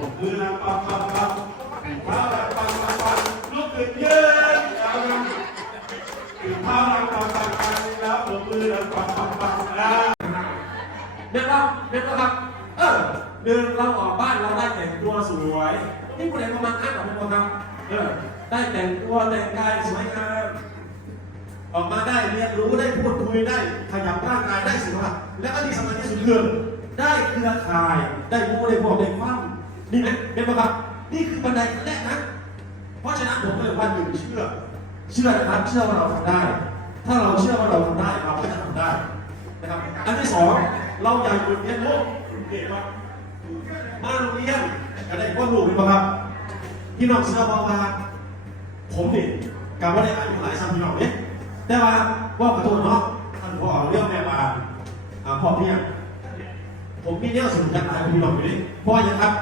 ผมมือนะปังปังปังเท้าละปังปังปังลุกขึ้นยืนแล้วนะเท้าละปังปังปังแล้วผมมือนะปังปังปังนะเด็กเราเด็กเราครับ เออเดินเราออกบ้านเราได้แต่งตัวสวยนี่คนไหนประมาณนั้นหรอเป็นคนครับ เออได้แต่งตัวแต่งกายสวยงามออกมาได้เรียนรู้ได้พูดคุยได้ขยับร่างกายได้สุขภาพและก็ที่สำคัญที่สุดคือได้เครือข่ายได้พูดได้บอกได้ฟัง นี่นะเป็นปะครับนี่คือบันไดขั้นแรกนะ เพราะฉะนั้นผมเลยว่าหนึ่งเชื่อ เชื่อนะครับ เชื่อว่าเราทำได้ ถ้าเราเชื่อว่าเราทำได้เราก็จะทำได้นะครับอันที่สองเราอยากหยุดเรียนรู้เก่งว่ามาโรงเรียนจะได้พ่อลูกเป็นปะครับพี่น้องเชื่อว่าว่าผมนี่กับว่าได้อายุหลายสามพี่น้องเนี่ยแต่ว่าว่าขอโทษเนาะท่านพ่อเรื่องแม่มาอ่าพ่อเพียงผมมีเนี่ยสนุกจังหลายพี่น้องอยู่นี่พ่อย่างครับ